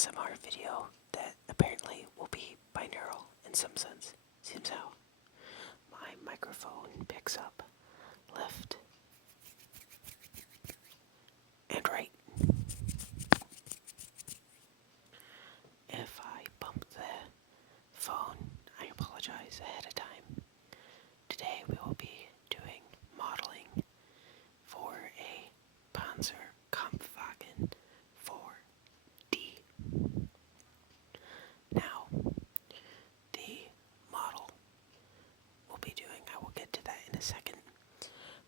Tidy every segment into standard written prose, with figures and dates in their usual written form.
ASMR video that apparently will be binaural in some sense. Seems how my microphone picks up left and right. If I bump the phone, I apologize ahead of time. Today we will be doing modeling for a Panzer Kampfwagen 4D. Now, the model we'll be doing, I will get to that in a second,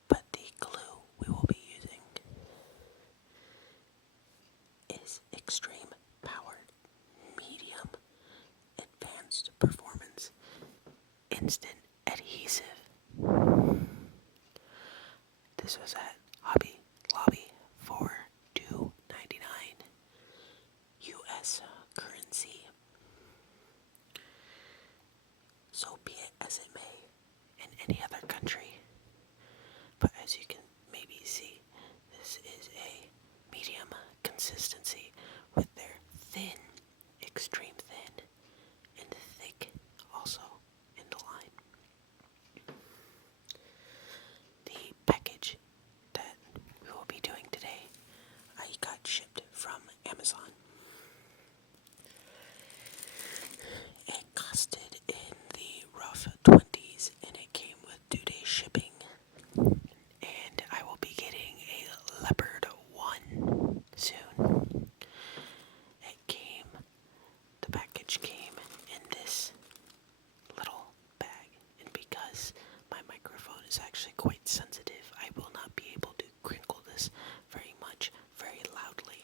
but the glue we will be using is extreme powered, medium, advanced performance, instant adhesive. This was at Hobby Lobby for $2.99 US currency. So be it as it may in any other country, but as you can maybe see, this is a medium consistency with their thin, extreme thin, and thick also in the line. The package that we will be doing today, I got shipped from Amazon. It costed in the rough 20s and it came with 2-day shipping. And I will be getting a Leopard 1 soon. The package came in this little bag, and because my microphone is actually quite sensitive, I will not be able to crinkle this very much, very loudly.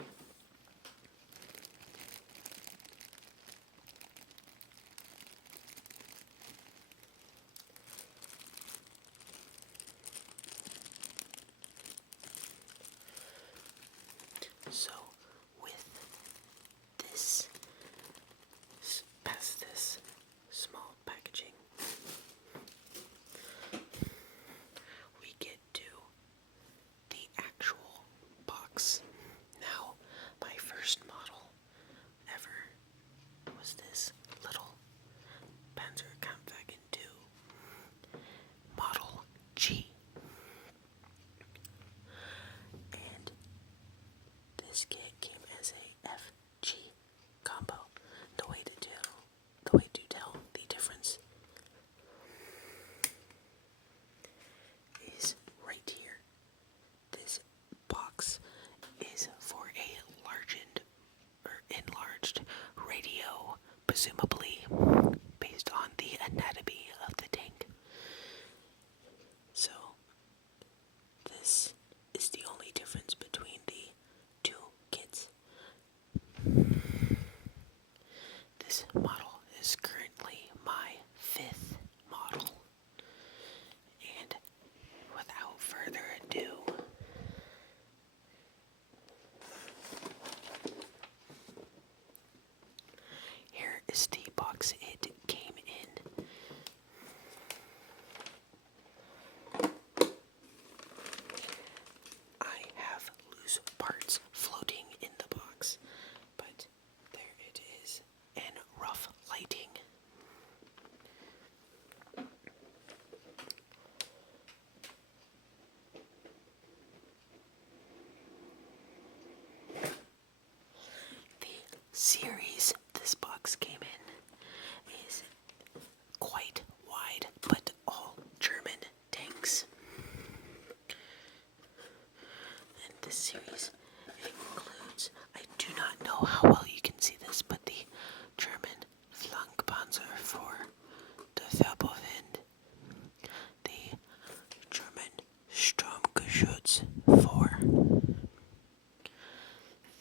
So, with this, past this small packaging, we get to the actual box. Now, my first model ever was this little Panzer Kampfwagen 2 Model G. And this kit came as a FG combo. The way to tell the difference is right here. This box is for a enlarged radio, presumably based on the anatomy of the tank. So this is the only difference between the two kits. This model is currently my 5th model. And without further ado, here is the box it came in. I have loose parts floating in the box, but there it is in rough lighting. The series this box came in is quite wide, but all German tanks. And this series includes, I do not know how well you can see this, but the German Flankpanzer for the Fährbowind, the German Sturmgeschütz for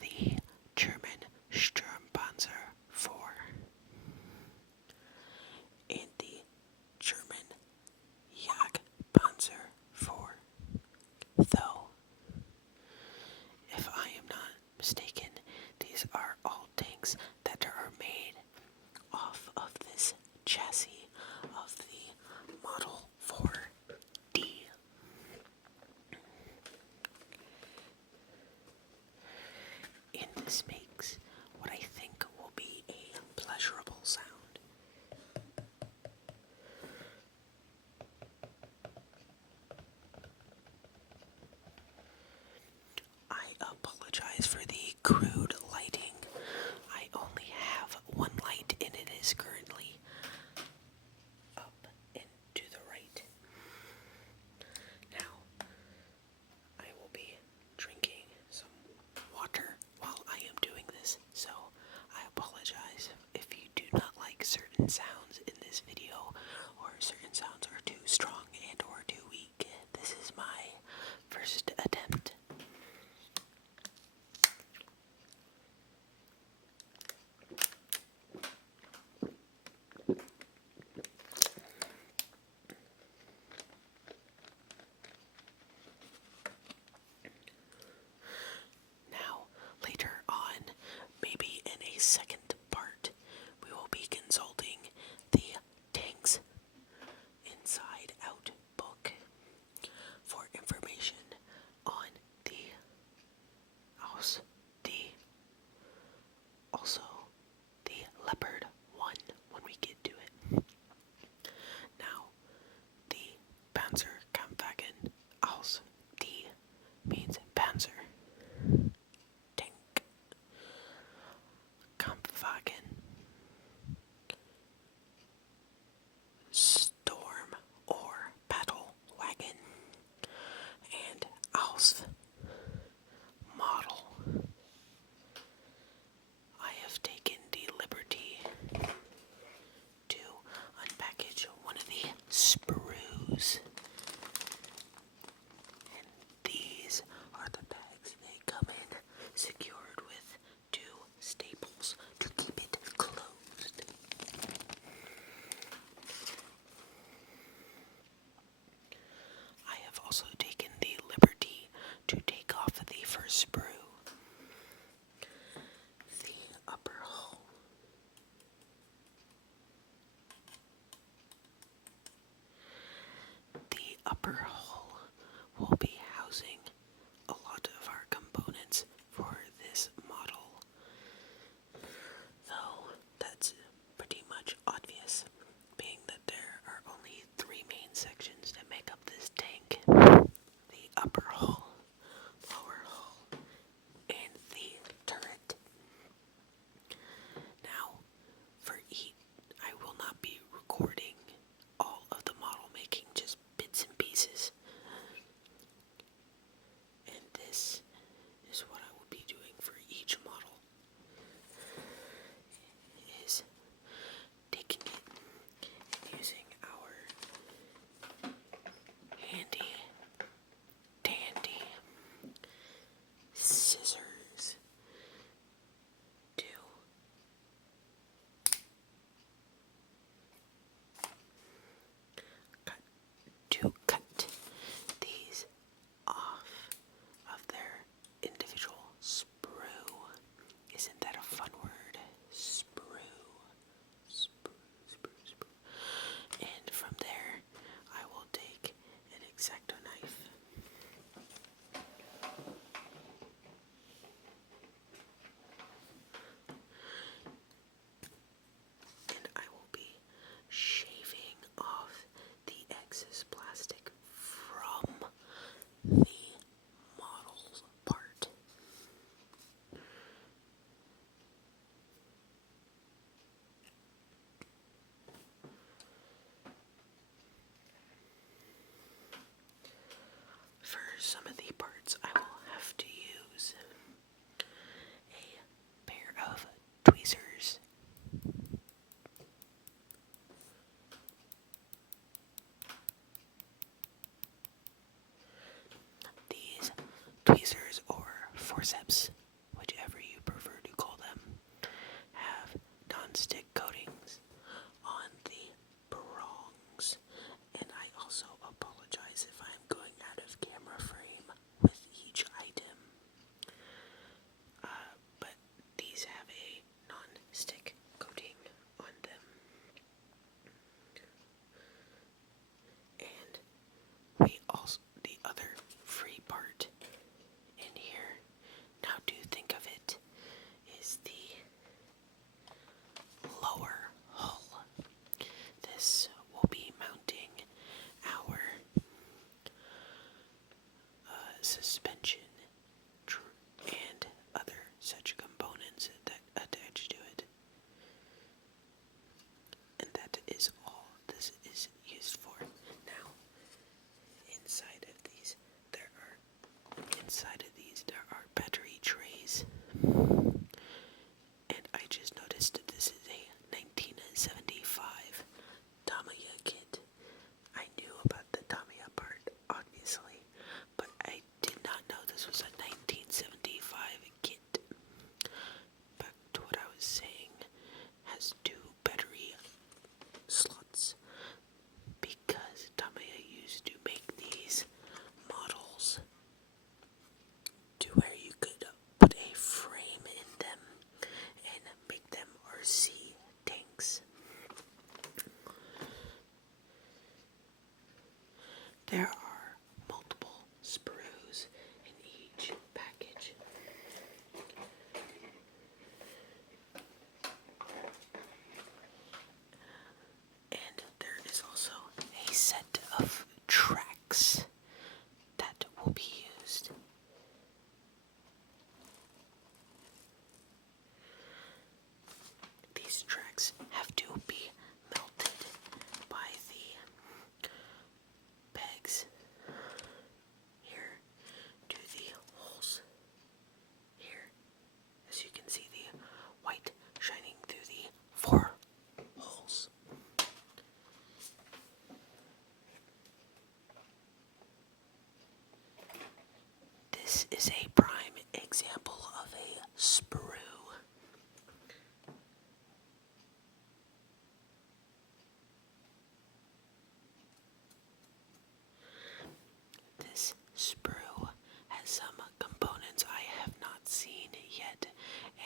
the German Sturmpanzer 4, and the German Jagdpanzer 4. Though, if I am not mistaken, these are crude lighting. I only have one light and it is currently up and to the right. Now, I will be drinking some water while I am doing this, so I apologize if you do not like certain sounds in this video, or certain sounds are too strong and or too weak. This is my first attempt. Now, later on, maybe in a second part, we will be consulting the Tanks Inside Out book for information on the house, also the Leopard 1 when we get to it. Now, the Panzerkampfwagen aus D means Panzer. Tank. Kampfwagen. Storm or battle wagon. And aus. Model. I have taken the liberty to unpackage one of the sprues. And these are the bags they come in, secured with 2 staples to keep it closed. I have also taken the liberty to take off the first sprue. The upper hull. The upper hull will be housing a lot of our components for this model. Though that's pretty much obvious, being that there are only 3 main sections that make up this tank. The upper hull, lower hull, and the turret. Now, for each, I will not be recording all of the model making, just bits and pieces. And this is what I will be doing for each model. Is taking it and using our handy dandy scissors to cut these off of their individual sprue. Isn't that a fun word? Sprue. Sprue. And from there, I will take an X-Acto knife. And I will be shaving off the excess plastic from the model's part. For some of the parts, I will have to use a pair of tweezers. These tweezers or forceps, whichever you prefer to call them, have non-stick coatings on the prongs. And I also apologize if I'm going out of camera frame with each item. But these have a non-stick coating on them. And we also, the other free part in here, now to think of it, is the lower hull. This will be mounting our suspension and other such inside of these there are battery trays. And I just noticed that this is a 1975 Tamiya kit. I knew about the Tamiya part, obviously, but I did not know this was a 1975 kit. Back to what I was saying, has 2 battery slots because Tamiya used to make these models to where you could put a frame in them and make them RC tanks. There are multiple sprues in each package. And there is also a set of tracks that will be used. These tracks have to be melted by the pegs here to the holes here. As you can see, the white shining through the 4 holes. This is a prime example of a sprue. This sprue has some components I have not seen yet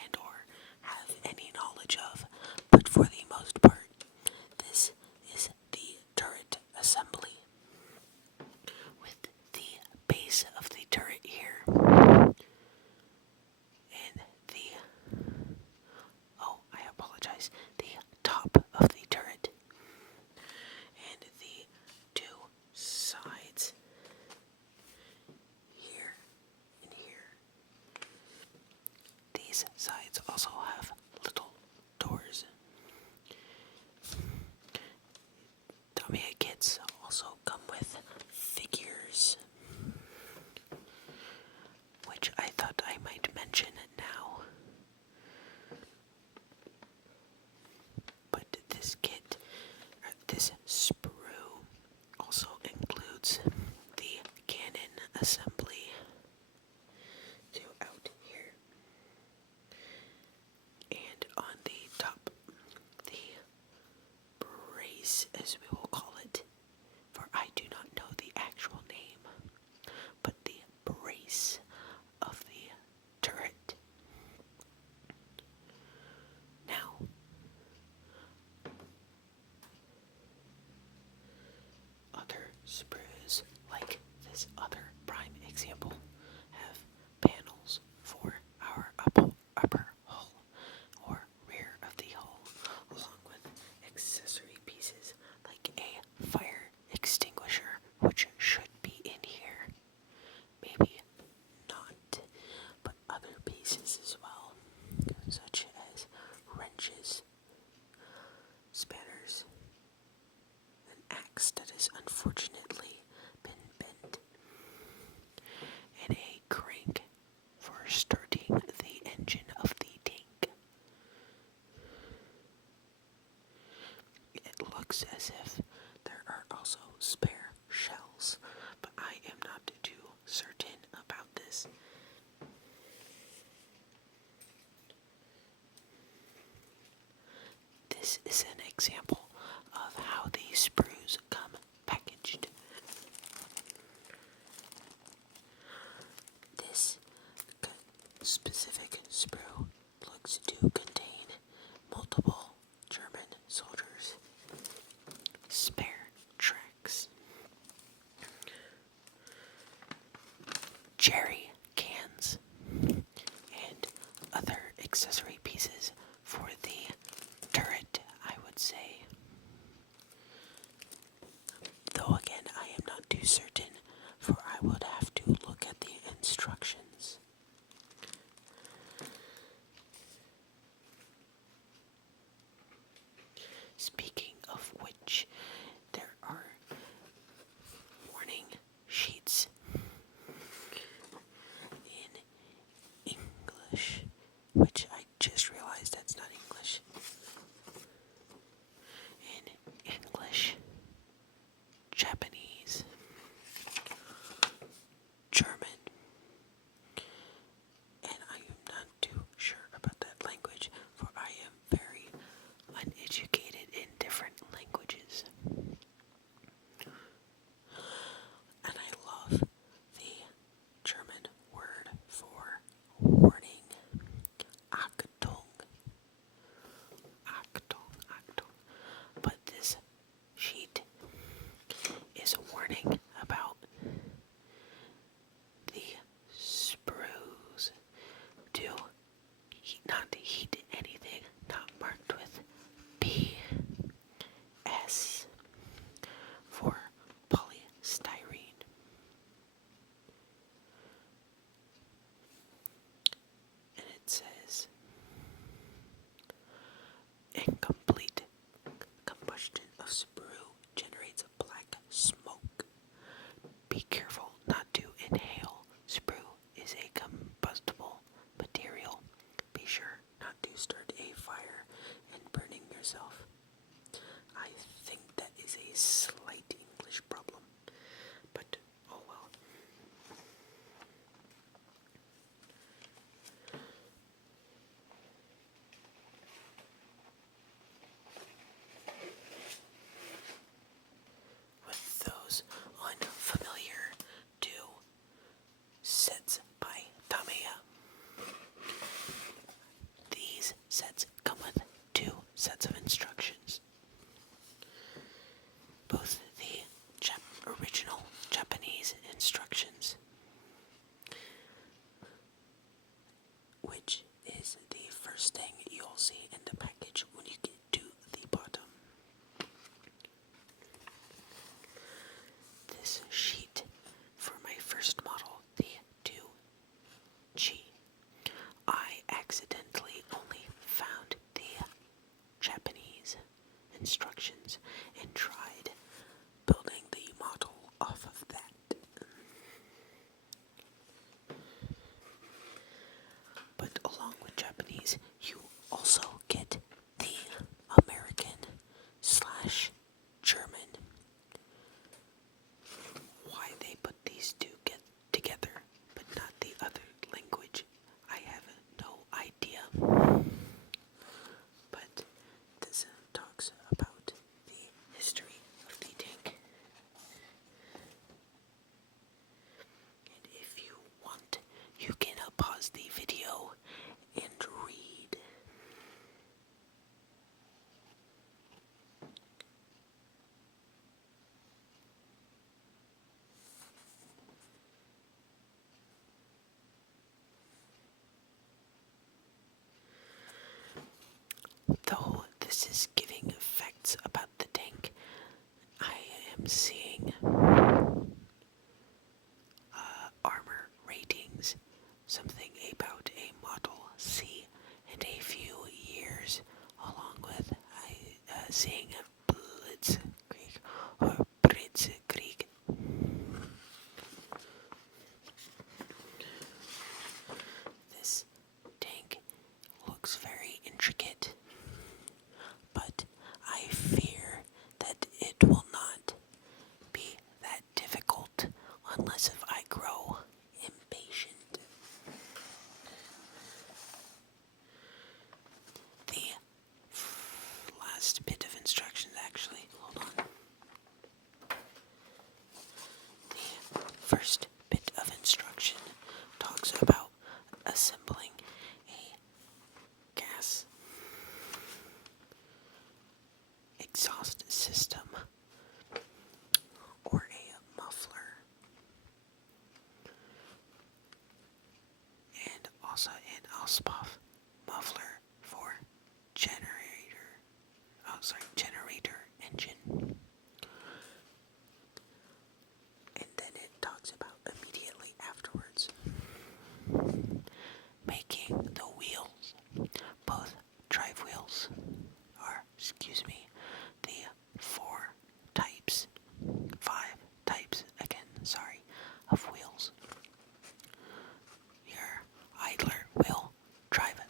and or have any knowledge of, but for the most part, this is the turret assembly with the base of the turret here and I apologize, the top of the turret and the 2 sides here and here. These sides also have little doors. Tamiya kits also come with figures, which I thought I might mention now. But this kit, this sprue, also includes the cannon assembly throughout here. And on the top, the brace, as we will call it, for I do not know the actual name, but the brace of the turret. Now, other sprues, like this other prime example, have panels for our upper hull or rear of the hull, along with accessory pieces like a fire extinguisher, which should be in here. Maybe not, but other pieces as well, such as wrenches, spanners, an axe that has unfortunately been bent, and a crank for starting the engine of the tank. It looks as if there are also spare shells, but I am not too certain about this. This is an example of how these sprues come packaged. This specific sprue looks to contain multiple German soldiers, spare tracks, jerry cans, and other accessory pieces for the turret, I would say. Though again, I am not too certain, for I would have to look at the instructions. Speaking of which, there are warning sheets warning, Achtung, Achtung, Achtung. But this sheet is a warning about the sprues to not to heat anything not marked with P S for polystyrene. And it says incomplete combustion of sprue generates black smoke. Be careful not to inhale. Sprue is a combustible material. Be sure not to start a fire and burning yourself. I think that is a slight English problem, but oh well. With those unfamiliar to sets by Tamiya, these sets come with 2 sets of instructions. Both the original Japanese instructions, which is the first thing you'll see in the package when you get to the bottom. This sheet for my first model, the 2G, I accidentally only found the Japanese instructions and tried building the model off of that. But along with Japanese, you also get the American / German. Why they put these two together, but not the other language, I have no idea. But this talks about the history of the tank. And if you want, you can pause the video and read. Though this is giving facts about the tank, I am seeing armor ratings, something about a Model C in a few years, along with seeing a Blitzkrieg or Blitzkrieg. This tank looks very intricate, but I fear that it will not be that difficult unless if I grow impatient. The last bit of instructions, actually, hold on. The first bit of instruction talks about assembling a gas exhaust system or a muffler, and also an Auspuff muffler for generator engine. And then it talks about immediately afterwards making the wheels, both drive wheels, the 5 types of wheels. Your idler wheel drive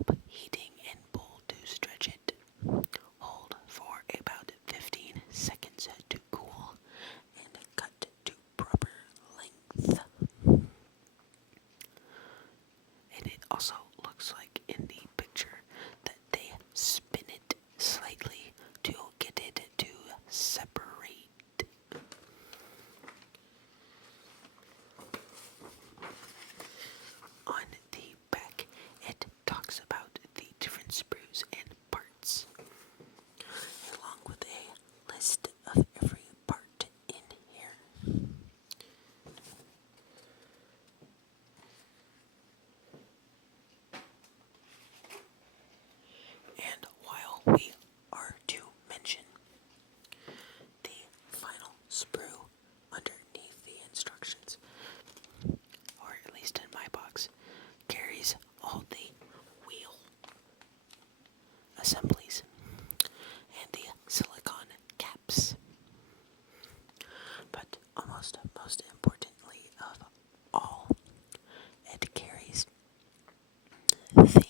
stop heating and pull to stretch it. Hold for about 15 seconds to cool and cut to proper length. And it also looks like in the picture that they spin it slightly to get it to separate. On the back, it talks about the different sprues and parts, along with a list of every part in here. And while we are to mention the final sprue underneath the instructions, or at least in my box, carries all the wheel assemblies and the silicone caps. But almost most importantly of all, it carries the